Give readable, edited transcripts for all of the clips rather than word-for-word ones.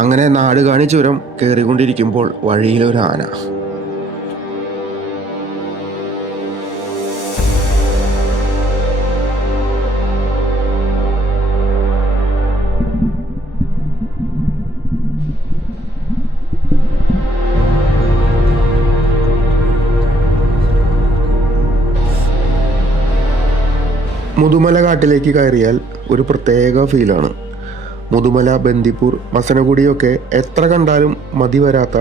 അങ്ങനെ നാടുകാണി ചുരം കയറിക്കൊണ്ടിരിക്കുമ്പോൾ വഴിയിലൊരു ആന. മുതുമല കാട്ടിലേക്ക് കയറിയാൽ ഒരു പ്രത്യേക ഫീലാണ്. മുതുമല, ബന്ദിപ്പൂർ, മസനഗുഡിയൊക്കെ എത്ര കണ്ടാലും മതി വരാത്ത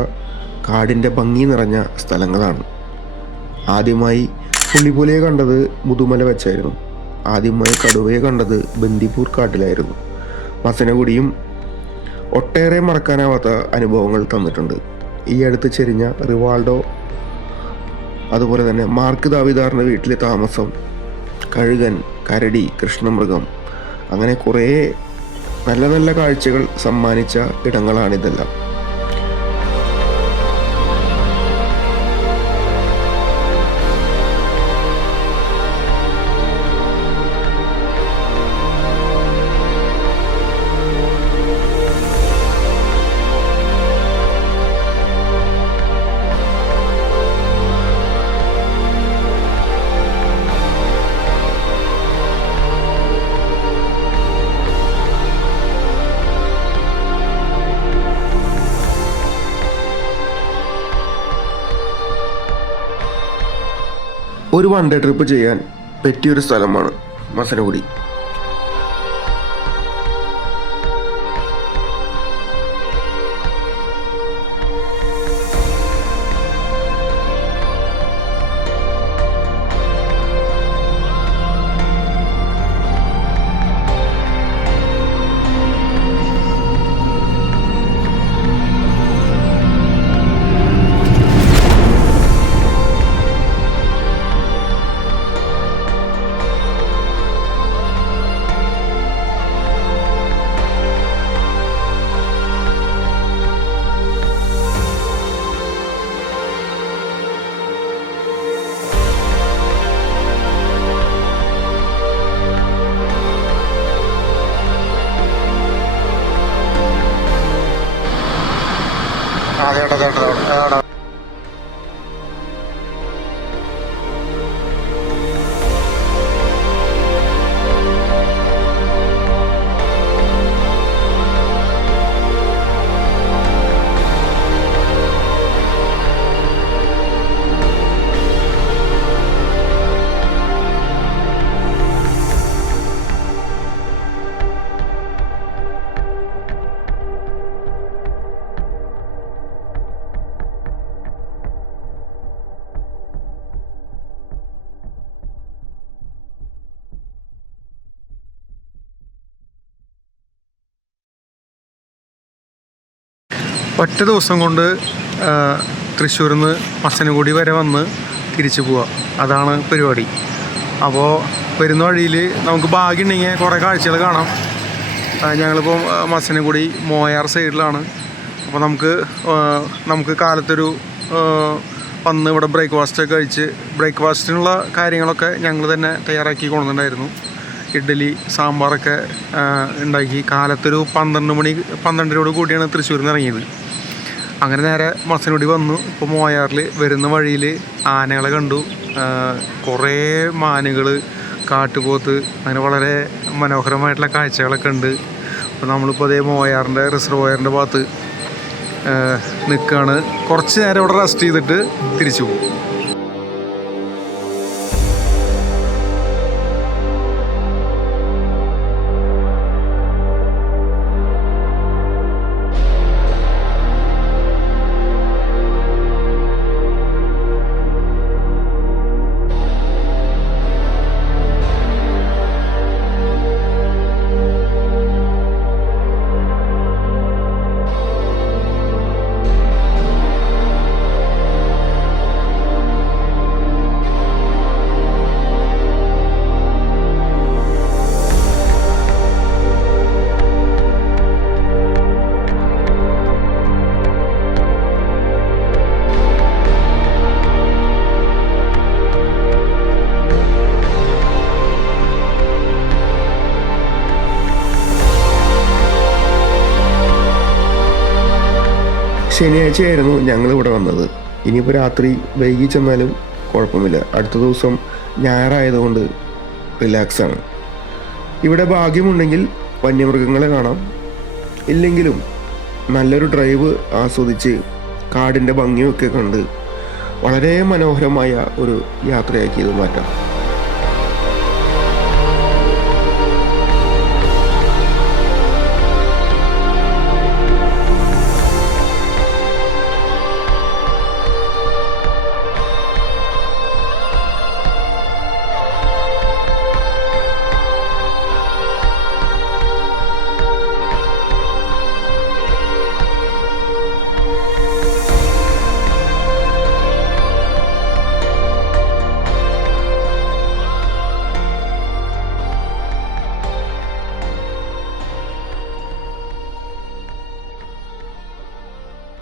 കാടിൻ്റെ ഭംഗി നിറഞ്ഞ സ്ഥലങ്ങളാണ്. ആദ്യമായി പുള്ളിപ്പുലിയെ കണ്ടത് മുതുമല വെച്ചായിരുന്നു. ആദ്യമായി കടുവയെ കണ്ടത് ബന്ദിപ്പൂർ കാട്ടിലായിരുന്നു. മസനഗുഡിയും ഒട്ടേറെ മറക്കാനാവാത്ത അനുഭവങ്ങൾ തന്നിട്ടുണ്ട്. ഈ അടുത്ത് ചെരിഞ്ഞ റിവാൾഡോ, അതുപോലെ തന്നെ മാർക്ക് ദാവിദാറിൻ്റെ വീട്ടിലെ താമസം, കഴുകൻ, കരടി, കൃഷ്ണമൃഗം, അങ്ങനെ കുറേ നല്ല നല്ല കാഴ്ചകൾ സമ്മാനിച്ച ഇടങ്ങളാണിതെല്ലാം. ഒരു വൺ ഡേ ട്രിപ്പ് ചെയ്യാൻ പറ്റിയൊരു സ്ഥലമാണ് മസനഗുഡി. ഒറ്റ ദിവസം കൊണ്ട് തൃശ്ശൂരിൽ നിന്ന് മസനഗുഡി വരെ വന്ന് തിരിച്ചു പോവുക, അതാണ് പരിപാടി. അപ്പോൾ വരുന്ന വഴിയിൽ നമുക്ക് ഭാഗ്യമുണ്ടെങ്കിൽ കുറേ കാഴ്ചകൾ കാണാം. ഞങ്ങളിപ്പോൾ മസനഗുഡി മോയാർ സൈഡിലാണ്. അപ്പോൾ നമുക്ക് കാലത്തൊരു വന്ന് ഇവിടെ ബ്രേക്ക്ഫാസ്റ്റൊക്കെ കഴിച്ച്, ബ്രേക്ക്ഫാസ്റ്റിനുള്ള കാര്യങ്ങളൊക്കെ ഞങ്ങൾ തന്നെ തയ്യാറാക്കി കൊണ്ടുവന്നിട്ടുണ്ടായിരുന്നു. ഇഡ്ഡലി, സാമ്പാറൊക്കെ ഉണ്ടാക്കി കാലത്തൊരു 12 കൂടിയാണ് തൃശ്ശൂരിൽ നിന്ന് ഇറങ്ങിയത്. അങ്ങനെ നേരെ മസനഗുഡി വന്നു. ഇപ്പോൾ മോയാറിൽ വരുന്ന വഴിയിൽ ആനകളെ കണ്ടു. കുറേ മാനുകൾ, കാട്ടുപോത്ത്, അങ്ങനെ വളരെ മനോഹരമായിട്ടുള്ള കാഴ്ചകളൊക്കെ ഉണ്ട്. അപ്പോൾ നമ്മളിപ്പോൾ അതേ മോയാറിൻ്റെ റിസർവോയറിൻ്റെ ഭാഗത്ത് നിൽക്കുകയാണ്. കുറച്ച് നേരം ഇവിടെ റെസ്റ്റ് ചെയ്തിട്ട് തിരിച്ചു പോകും. ശനിയാഴ്ചയായിരുന്നു ഞങ്ങളിവിടെ വന്നത്. ഇനിയിപ്പോൾ രാത്രി വൈകി ചെന്നാലും കുഴപ്പമില്ല. അടുത്ത ദിവസം ഞായറായതുകൊണ്ട് റിലാക്സാണ്. ഇവിടെ ഭാഗ്യമുണ്ടെങ്കിൽ വന്യമൃഗങ്ങളെ കാണാം. ഇല്ലെങ്കിലും നല്ലൊരു ഡ്രൈവ് ആസ്വദിച്ച് കാടിൻ്റെ ഭംഗിയൊക്കെ കണ്ട് വളരെ മനോഹരമായ ഒരു യാത്രയാക്കി ഇത് മാറ്റാം.